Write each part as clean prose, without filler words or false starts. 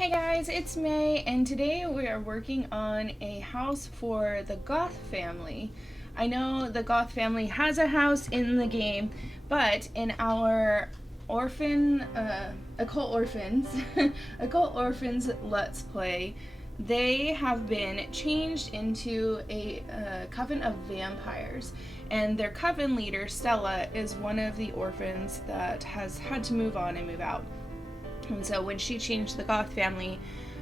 Hey guys, it's May, and today we are working on a house for the Goth family. I know the Goth family has a house in the game, but in our Occult Orphans, Occult Orphans Let's Play, they have been changed into a coven of vampires, and their coven leader, Stella, is one of the orphans that has had to move on and move out. And so when she changed the Goth family,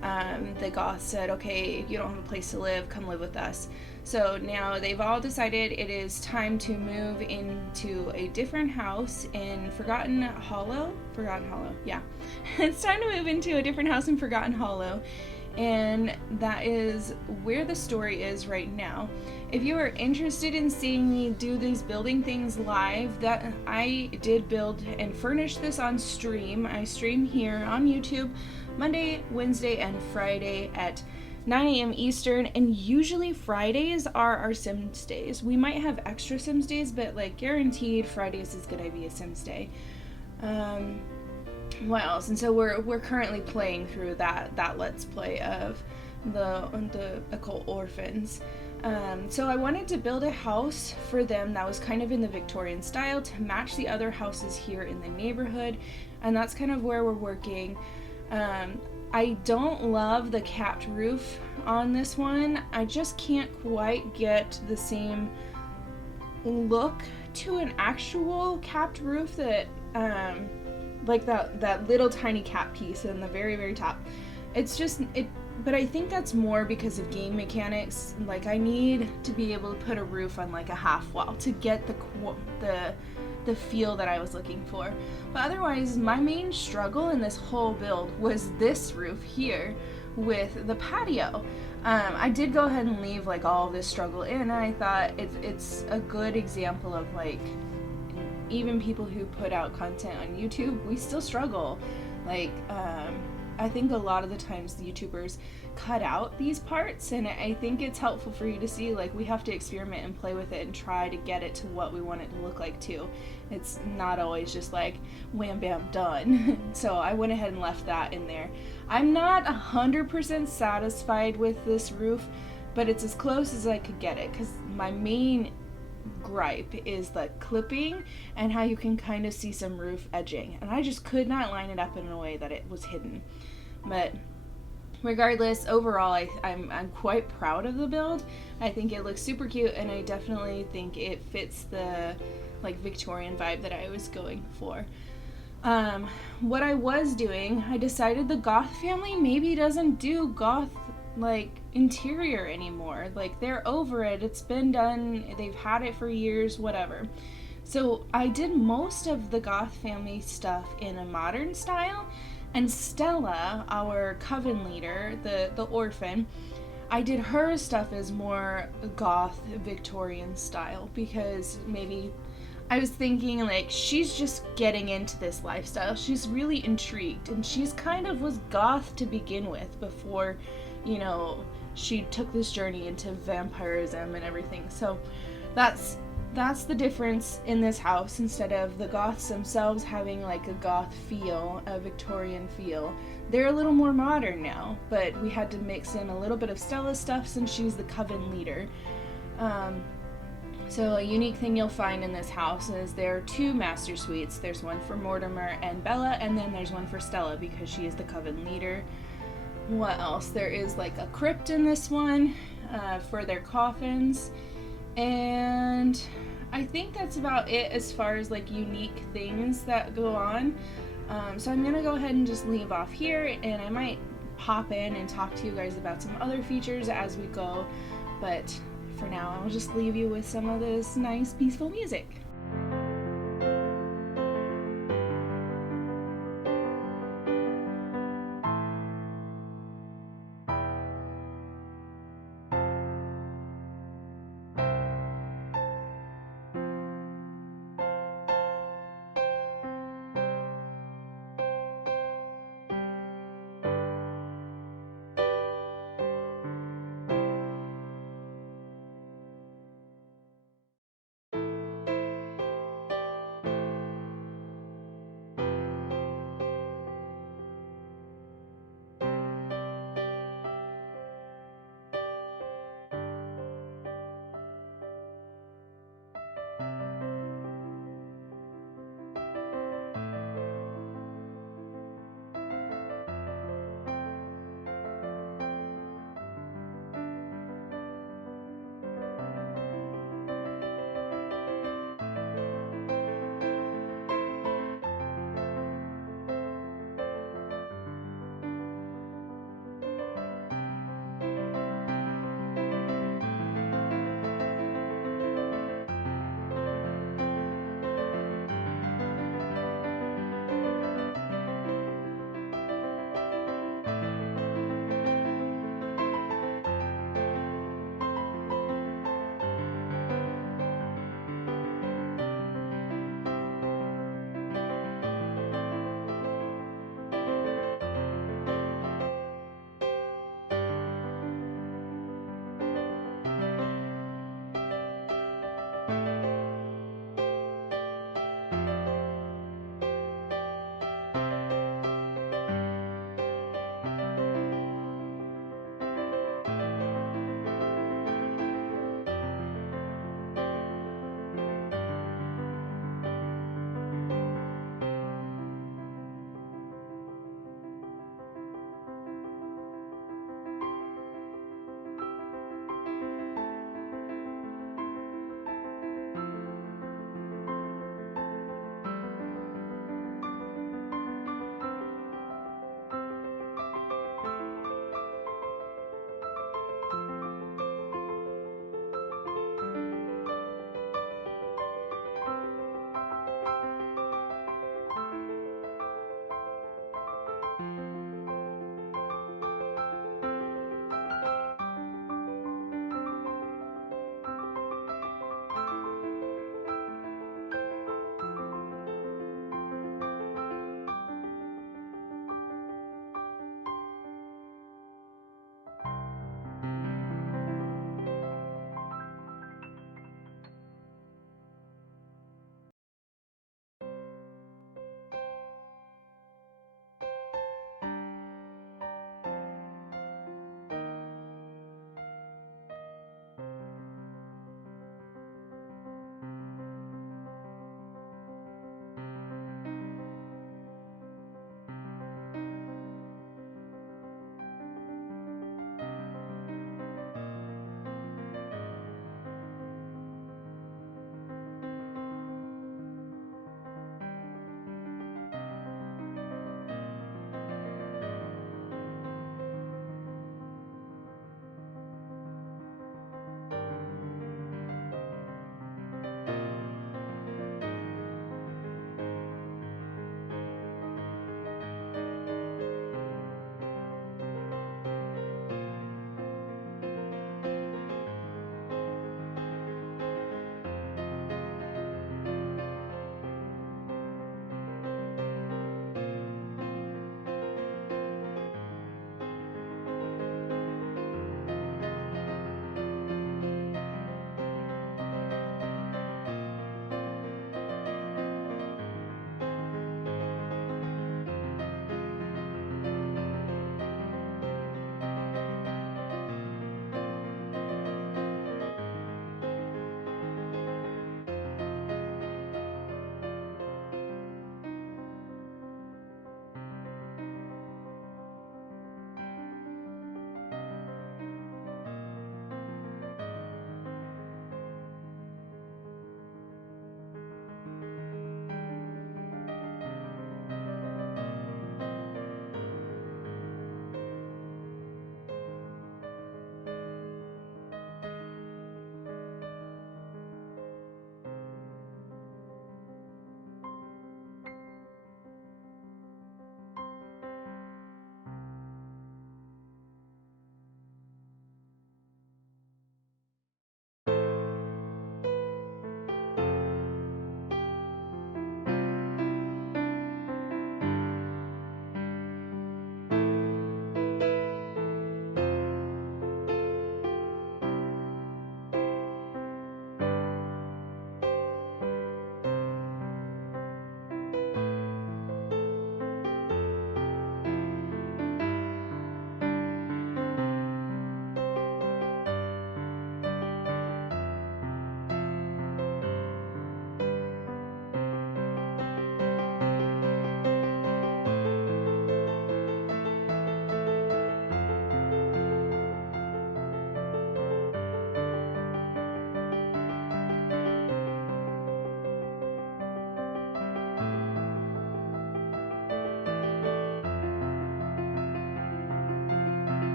the Goths said, okay, you don't have a place to live, come live with us. So now they've all decided it is time to move into a different house in Forgotten Hollow, yeah. It's time to move into a different house in Forgotten Hollow, and that is where the story is right now. If you are interested in seeing me do these building things live, that I did build and furnish this on stream. I stream here on YouTube Monday, Wednesday, and Friday at 9 a.m. Eastern, and usually Fridays are our Sims days. We might have extra Sims days, but like guaranteed Fridays is gonna be a Sims day. What else? And so we're currently playing through that Let's Play of the Occult Orphans. So I wanted to build a house for them that was kind of in the Victorian style to match the other houses here in the neighborhood, and that's kind of where we're working. I don't love the capped roof on this one. I just can't quite get the same look to an actual capped roof that like that little tiny cap piece in the very, very top. It's just it, but I think that's more because of game mechanics. Like, I need to be able to put a roof on like a half wall to get the feel that I was looking for. But otherwise, my main struggle in this whole build was this roof here with the patio. I did go ahead and leave like all of this struggle in, and I thought it's a good example of like, even people who put out content on YouTube, we still struggle. Like, I think a lot of the times the YouTubers cut out these parts, and I think it's helpful for you to see, like, we have to experiment and play with it and try to get it to what we want it to look like too. It's not always just like wham bam done. So I went ahead and left that in there. I'm not 100% satisfied with this roof, but it's as close as I could get it, because my main gripe is the clipping and how you can kind of see some roof edging, and I just could not line it up in a way that it was hidden. But regardless, overall I'm quite proud of the build. I think it looks super cute, and I definitely think it fits the like Victorian vibe that I was going for. What I was doing, I decided the Goth family maybe doesn't do Goth like interior anymore. Like, they're over it. It's been done. They've had it for years, whatever. So I did most of the Goth family stuff in a modern style, and Stella, our coven leader, the orphan, I did her stuff as more Goth Victorian style, because maybe I was thinking, like, she's just getting into this lifestyle. She's really intrigued, and she's kind of was Goth to begin with before, you know, she took this journey into vampirism and everything. So that's the difference in this house. Instead of the Goths themselves having like a Goth feel, a Victorian feel, they're a little more modern now, but we had to mix in a little bit of Stella's stuff since she's the coven leader. So a unique thing you'll find in this house is there are two master suites. There's one for Mortimer and Bella, and then there's one for Stella because she is the coven leader. What else? There is like a crypt in this one for their coffins, and I think that's about it as far as like unique things that go on. So I'm gonna go ahead and just leave off here, and I might pop in and talk to you guys about some other features as we go, but for now I'll just leave you with some of this nice peaceful music.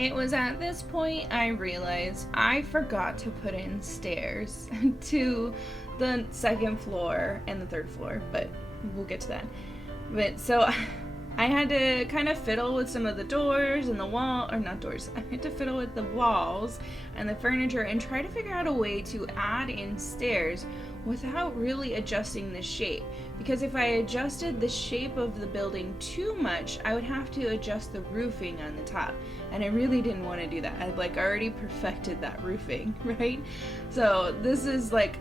It was at this point I realized I forgot to put in stairs to the second floor and the third floor, but we'll get to that. But so I had to kind of fiddle with some of the doors and the wall, or not doors, I had to fiddle with the walls and the furniture and try to figure out a way to add in stairs without really adjusting the shape. Because if I adjusted the shape of the building too much, I would have to adjust the roofing on the top. And I really didn't want to do that. I'd like already perfected that roofing, right? So this is like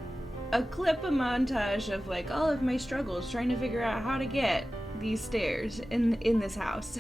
a montage of like all of my struggles trying to figure out how to get these stairs in this house.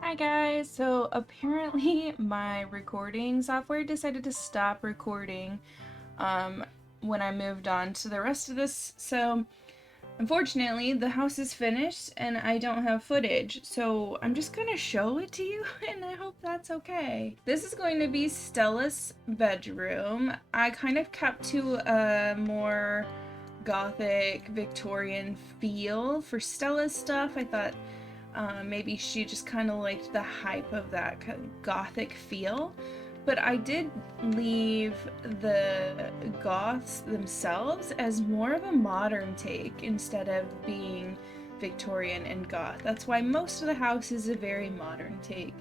Hi guys, so apparently my recording software decided to stop recording when I moved on to the rest of this, so unfortunately the house is finished and I don't have footage, so I'm just gonna show it to you and I hope that's okay. This is going to be Stella's bedroom. I kind of kept to a more gothic Victorian feel for Stella's stuff. I thought maybe she just kind of liked the hype of that kind of gothic feel. But I did leave the Goths themselves as more of a modern take instead of being Victorian and goth. That's why most of the house is a very modern take.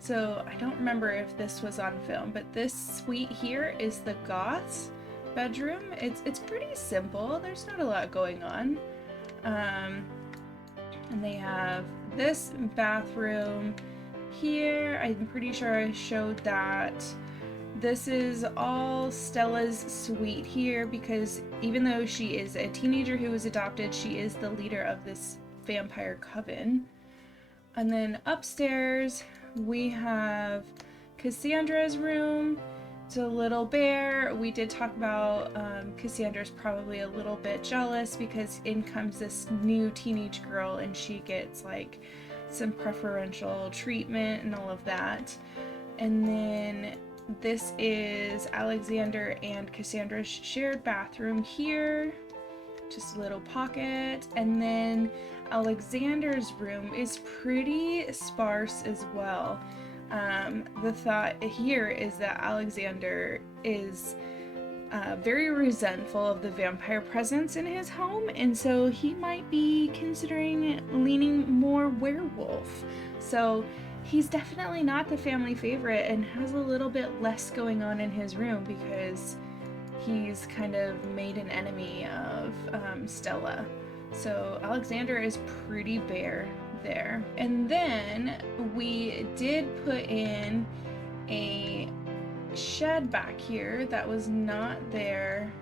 So I don't remember if this was on film, but this suite here is the Goths bedroom. It's pretty simple. There's not a lot going on. And they have this bathroom here. I'm pretty sure I showed that. This is all Stella's suite here because even though she is a teenager who was adopted, she is the leader of this vampire coven. And then upstairs we have Cassandra's room. It's a little bare. We did talk about Cassandra's probably a little bit jealous because in comes this new teenage girl and she gets like some preferential treatment and all of that. And then this is Alexander and Cassandra's shared bathroom here. Just a little pocket. And then Alexander's room is pretty sparse as well. The thought here is that Alexander is very resentful of the vampire presence in his home, and so he might be considering leaning more werewolf. So he's definitely not the family favorite and has a little bit less going on in his room because he's kind of made an enemy of Stella. So Alexander is pretty bare there. And then we did put in a shed back here that was not there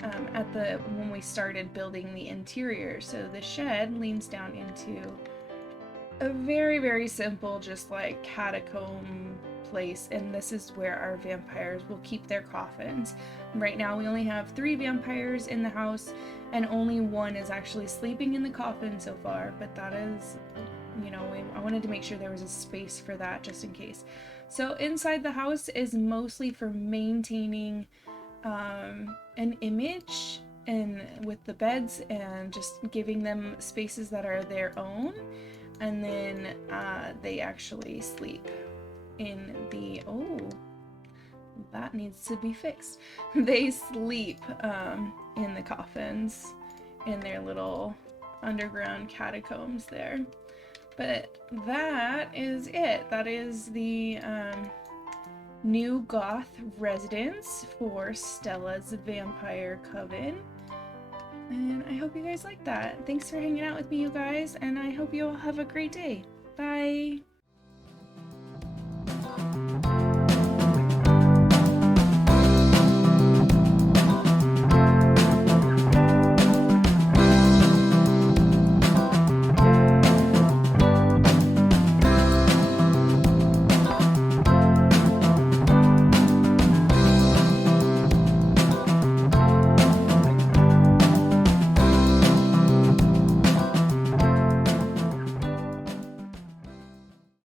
when we started building the interior. So the shed leans down into a very, very simple, just like catacomb place, and this is where our vampires will keep their coffins. Right now we only have 3 vampires in the house and only 1 is actually sleeping in the coffin so far, but that is, you know, I wanted to make sure there was a space for that just in case. So inside the house is mostly for maintaining an image and with the beds and just giving them spaces that are their own, and then they actually sleep in the, oh, that needs to be fixed. They sleep in the coffins in their little underground catacombs there. But that is it. That is the new goth residence for Stella's vampire coven. And I hope you guys like that. Thanks for hanging out with me, you guys, and I hope you all have a great day. Bye!